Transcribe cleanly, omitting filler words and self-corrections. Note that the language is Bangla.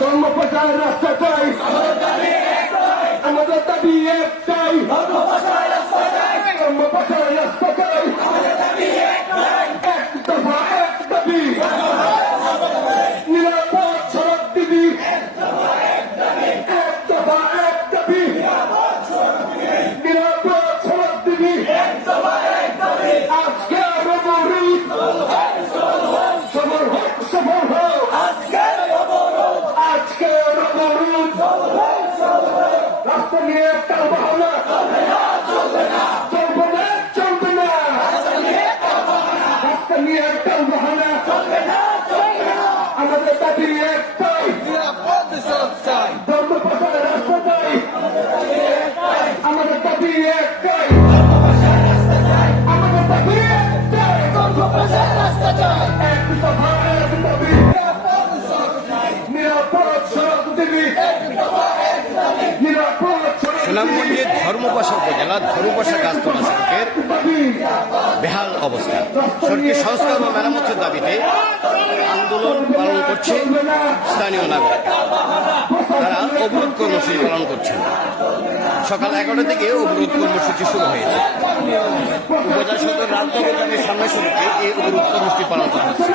ধর্ম প্রচারের রাস্তা চাই, আমাদের দাবি একটাই, ধর্ম প্রচারের রাস্তা চাই, এক দফা এক দাবি, নিরাপদ সড়ক দিবি, এক দফা এক দাবি, নিরাপদ সড়ক দিবি, আজকে অবরোধ সফল হোক, সফল হোক, আজকে অবরোধ রাস্তা নিয়ে একটা বাহানা চলবে না, চলবে না, রাস্তা নিয়ে একটা বাহানা চলবে না, আমাদের দাবি একটাই, ধর্ম প্রচারের রাস্তা চাই, আমাদের দাবি একটাই, আমাদের দাবি একটাই, এক দফা এক দাবি, নিরাপদ সড়ক দিবি, নিরাপদ সড়ক সুনামগঞ্জের ধর্মপাশা উপজেলা ধর্মপাশা গাছতলা সড়কের বেহাল অবস্থা। সড়কের সংস্কার ও মেরামতের দাবিতে আন্দোলন পালন করছে স্থানীয় নাগরিক। তারা অবরোধ কর্মসূচি পালন করছেন। সকাল 11টা থেকে অবরোধ কর্মসূচি শুরু হয়েছে। উপজেলা সদর রাজনগর গ্রামের সামনে সড়কে এই অবরোধ কর্মসূচি পালন করা হচ্ছে।